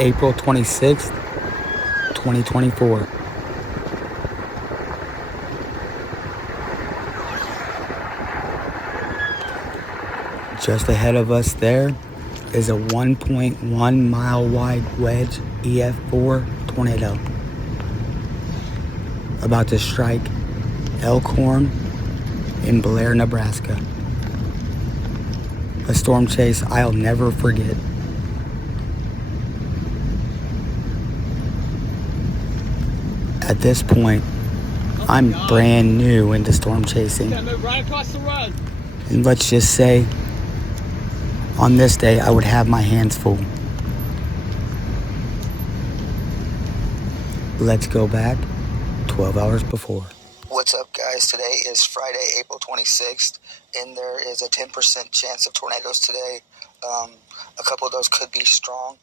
April 26th, 2024. Just ahead of us there is a 1.1 mile wide wedge EF4 tornado about to strike Elkhorn in Blair, Nebraska. A storm chase I'll never forget. At this point, I'm brand new into storm chasing. Right across the road. And let's just say, on this day, I would have my hands full. Let's go back 12 hours before. What's up, guys? Today is Friday, April 26th, and there is a 10% chance of tornadoes today. A couple of those could be strong.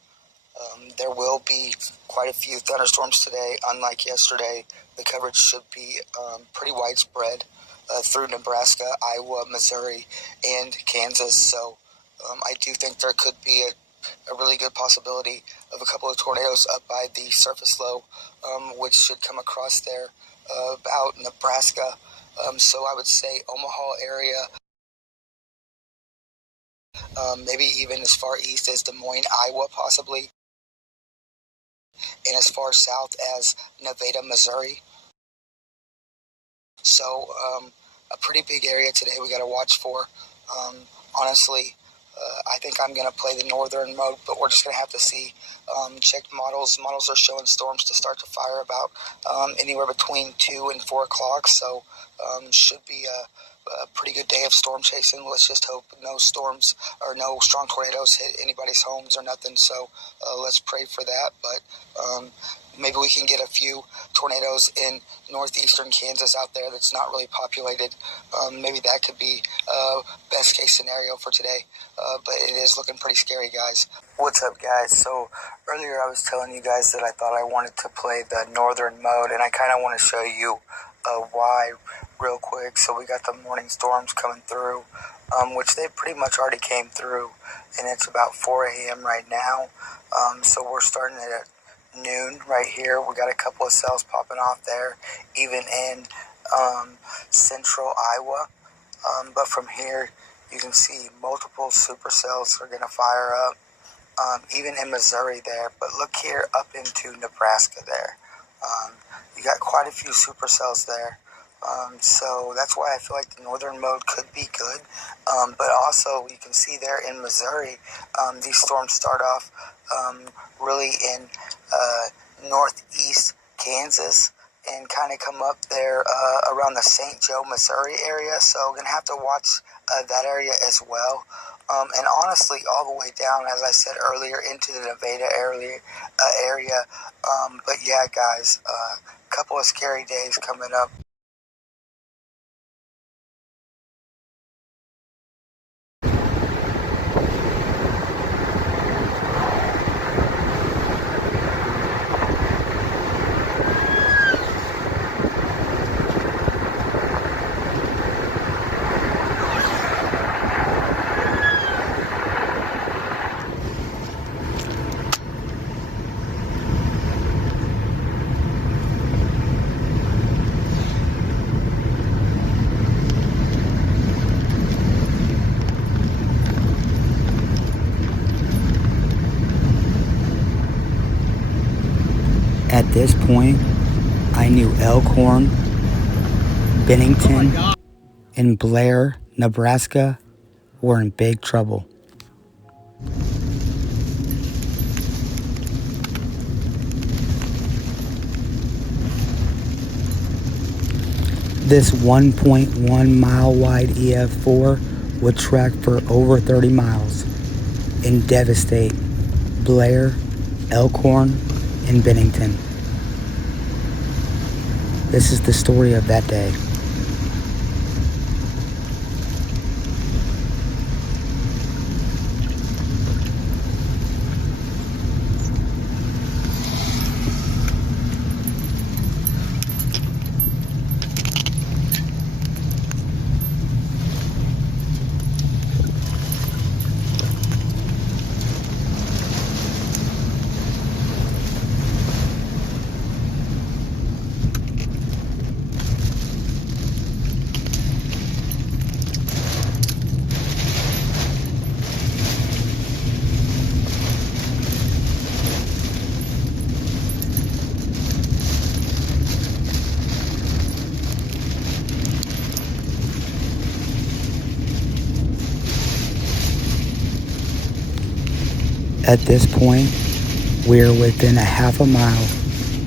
There will be quite a few thunderstorms today. Unlike yesterday, the coverage should be pretty widespread through Nebraska, Iowa, Missouri, and Kansas. So I do think there could be a really good possibility of a couple of tornadoes up by the surface low, which should come across there about Nebraska. So I would say Omaha area, maybe even as far east as Des Moines, Iowa, possibly, and as far south as Nevada, Missouri. So a pretty big area today we got to watch for. Honestly, I think I'm going to play the northern mode, but we're just going to have to see. Checked models. Models are showing storms to start to fire about anywhere between 2 and 4 o'clock, so should be a pretty good day of storm chasing. Let's just hope no storms or no strong tornadoes hit anybody's homes or nothing, so let's pray for that. But maybe we can get a few tornadoes in northeastern Kansas out there that's not really populated. Maybe that could be best case scenario for today, but it is looking pretty scary, guys. What's up, guys? So earlier I was telling you guys that I thought I wanted to play the northern mode, and I kind of want to show you why real quick. So we got the morning storms coming through, which they pretty much already came through, and it's about 4 a.m. right now. So we're starting at noon right here. We got a couple of cells popping off there, even in central Iowa. But from here, you can see multiple supercells are going to fire up, even in Missouri there. But look here up into Nebraska there. You got quite a few supercells there. So that's why I feel like the northern mode could be good. But also, you can see there in Missouri, these storms start off really in northeast Kansas and kind of come up there around the St. Joe, Missouri area. So we're going to have to watch that area as well. And honestly, all the way down, as I said earlier, into the Nevada area. But yeah, guys, a couple of scary days coming up. At this point, I knew Elkhorn, Bennington, and Blair, Nebraska were in big trouble. This 1.1 mile wide EF4 would track for over 30 miles and devastate Blair, Elkhorn, and Bennington. This is the story of that day. At this point, we're within a half a mile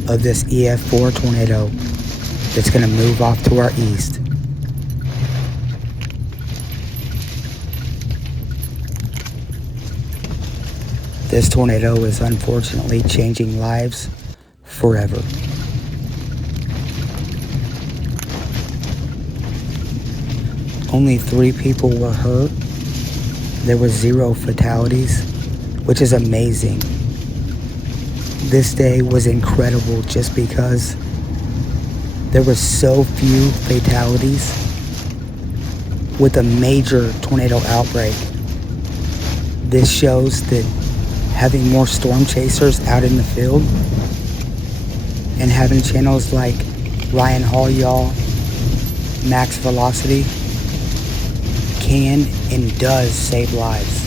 of this EF4 tornado that's going to move off to our east. This tornado is unfortunately changing lives forever. Only 3 people were hurt. There were 0 fatalities, which is amazing. This day was incredible just because there were so few fatalities with a major tornado outbreak. This shows that having more storm chasers out in the field and having channels like Ryan Hall, y'all, Max Velocity, can and does save lives.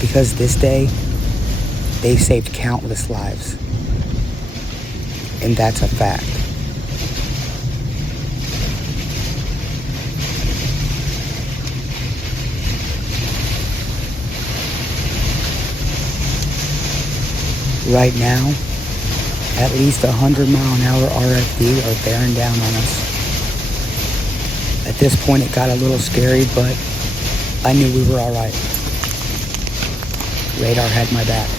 Because this day, they saved countless lives. And that's a fact. Right now, at least 100-mile-an-hour RFD are bearing down on us. At this point, it got a little scary, but I knew we were all right. Radar had my back.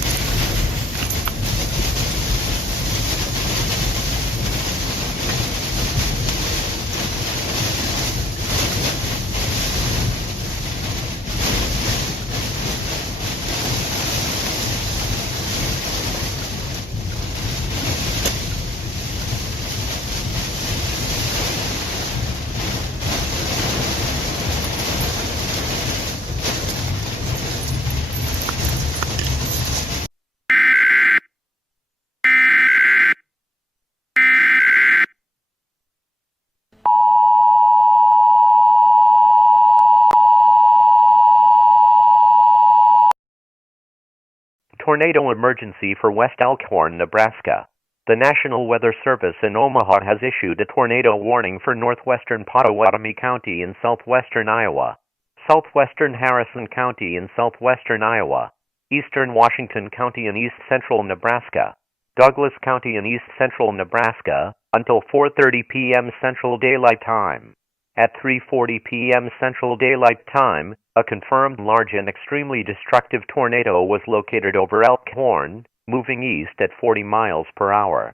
Tornado emergency for West Elkhorn, Nebraska. The National Weather Service in Omaha has issued a tornado warning for northwestern Pottawatomie County in southwestern Iowa, southwestern Harrison County in southwestern Iowa, eastern Washington County in east central Nebraska, Douglas County in east central Nebraska, until 4:30 p.m. Central Daylight Time. At 3:40 p.m. Central Daylight Time, a confirmed large and extremely destructive tornado was located over Elkhorn, moving east at 40 miles per hour.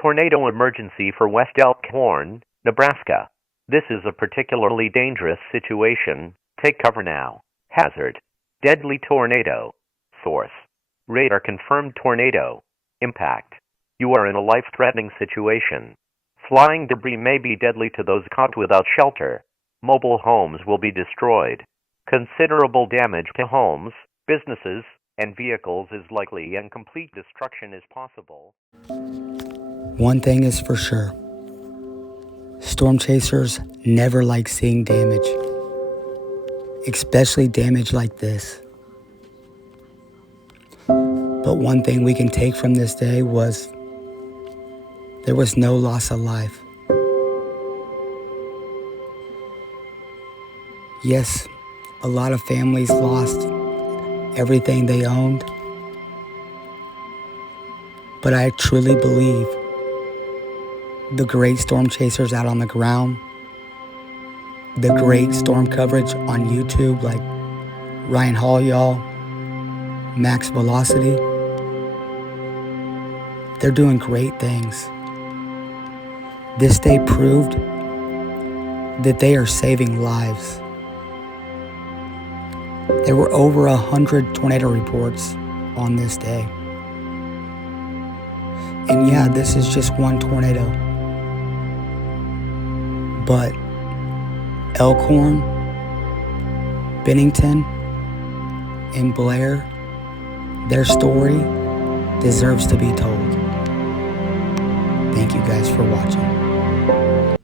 Tornado emergency for West Elkhorn, Nebraska. This is a particularly dangerous situation. Take cover now. Hazard. Deadly tornado. Source. Radar confirmed tornado. Impact. You are in a life-threatening situation. Flying debris may be deadly to those caught without shelter. Mobile homes will be destroyed. Considerable damage to homes, businesses, and vehicles is likely, and complete destruction is possible. One thing is for sure. Storm chasers never like seeing damage, especially damage like this. But one thing we can take from this day was there was no loss of life. Yes, a lot of families lost everything they owned, but I truly believe the great storm chasers out on the ground, the great storm coverage on YouTube like Ryan Hall, y'all, Max Velocity, they're doing great things. This day proved that they are saving lives. There were over 100 tornado reports on this day. And yeah, this is just one tornado. But Elkhorn, Bennington, and Blair, their story deserves to be told. Thank you guys for watching.